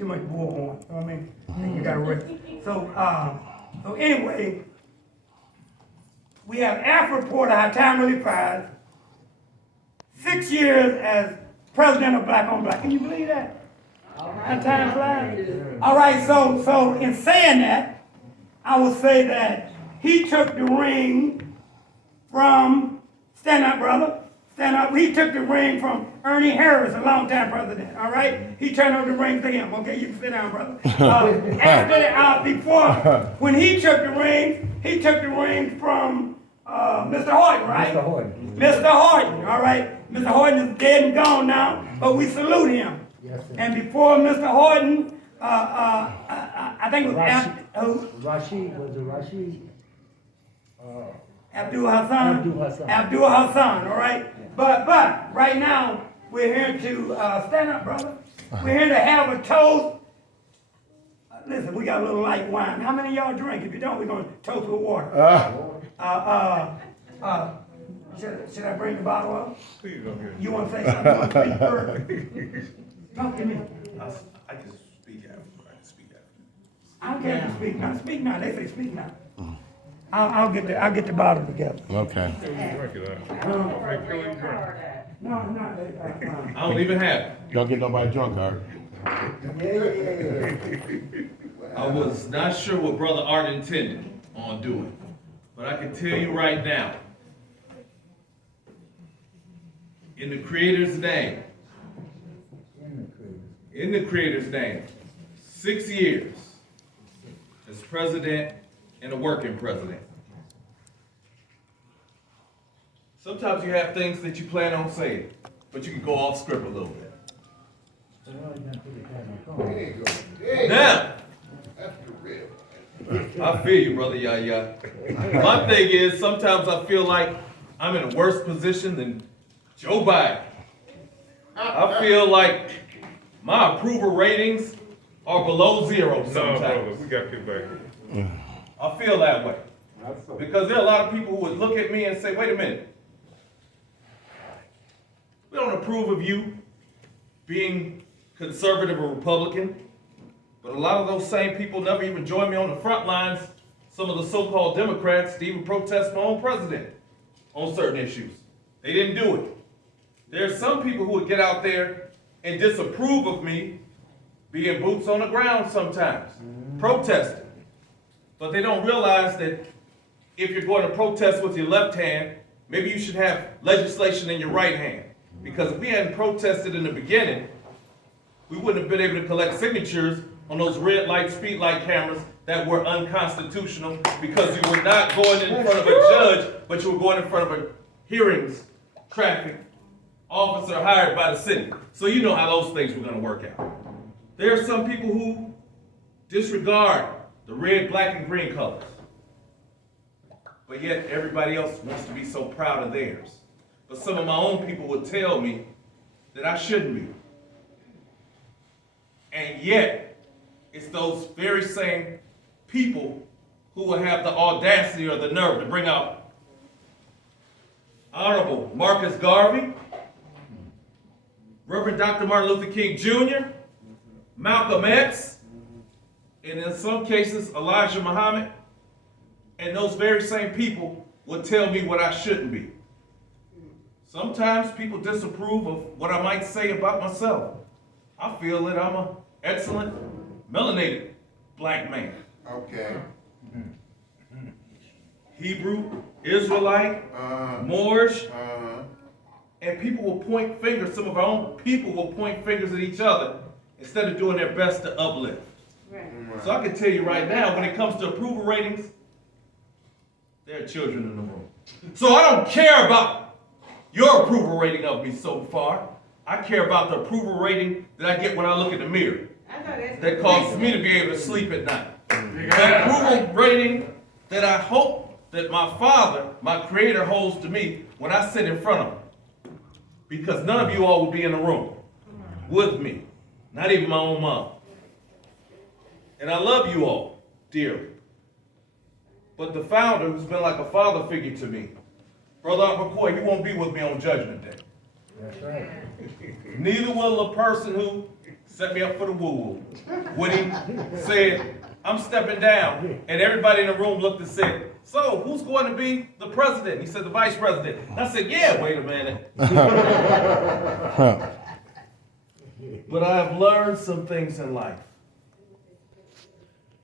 too much bullhorn. So I mean, you got to rest. So anyway, we have Alfred Porter, our time really prize, 6 years as president of Black on Black. Can you believe that? How time flies. All right. So in saying that, I will say that he took the ring from, stand up, brother, stand up. He took the ring from Ernie Harris, a longtime president, all right? He turned over the ring to him. Okay, you can sit down, brother. When he took the ring from Mr. Horton, right? Mr. Horton. Mr. Horton, all right? Mr. Horton is dead and gone now, but we salute him. Yes, sir. And before Mr. Horton, I think it was Rashid, was it Rashid? Abdul Hassan, all right? But right now, we're here to, stand up, brother. We're here to have a toast. Listen, we got a little light wine. How many of y'all drink? If you don't, we're going to toast with water. Should I bring the bottle up? Please don't hear. You want to say something? You want to speak first? Talk to me. I can speak after. I don't care if you speak now. Speak now. They say speak now. I'll get the bottle together. Okay. Drink it up. No, that's fine. I don't even have it. Don't get nobody drunk, Art. I was not sure what Brother Art intended on doing, but I can tell you right now, in the Creator's name, 6 years as president and a working president. Sometimes you have things that you plan on saying, but you can go off script a little bit. Now, I feel you, brother Yaya. My thing is, sometimes I feel like I'm in a worse position than Joe Biden. I feel like my approval ratings are below zero No, sometimes. brother, we got to get back here. I feel that way. Because there are a lot of people who would look at me and say, wait a minute. We don't approve of you being conservative or Republican, but a lot of those same people never even joined me on the front lines, some of the so-called Democrats, to even protest my own president on certain issues. They didn't do it. There are some people who would get out there and disapprove of me being boots on the ground sometimes, protesting. But they don't realize that if you're going to protest with your left hand, maybe you should have legislation in your right hand. Because if we hadn't protested in the beginning, we wouldn't have been able to collect signatures on those red light, speed light cameras that were unconstitutional because you were not going in front of a judge, but you were going in front of a hearings, traffic officer hired by the city. So you know how those things were going to work out. There are some people who disregard the red, black, and green colors. But yet everybody else wants to be so proud of theirs. But some of my own people would tell me that I shouldn't be. And yet, it's those very same people who will have the audacity or the nerve to bring out Honorable Marcus Garvey, Reverend Dr. Martin Luther King Jr., Malcolm X, and in some cases, Elijah Muhammad. And those very same people will tell me what I shouldn't be. Sometimes people disapprove of what I might say about myself. I feel that I'm an excellent, melanated black man. Okay. Hebrew, Israelite, Moorish, and people will point fingers. Some of our own people will point fingers at each other instead of doing their best to uplift. Right. So I can tell you right now, when it comes to approval ratings, there are children in the room. So I don't care about your approval rating of me so far. I care about the approval rating that I get when I look in the mirror. That causes me to be able to sleep at night. The approval rating that I hope that my Father, my Creator, holds to me when I sit in front of Him. Because none of you all will be in the room with me. Not even my own mom. And I love you all dearly. But the founder, who's been like a father figure to me, Brother Art McCoy, he won't be with me on Judgment Day. That's right. Neither will a person who set me up for the woo-woo. When he said, I'm stepping down, and everybody in the room looked and said, so who's going to be the president? He said, the vice president. And I said, yeah, wait a minute. But I have learned some things in life.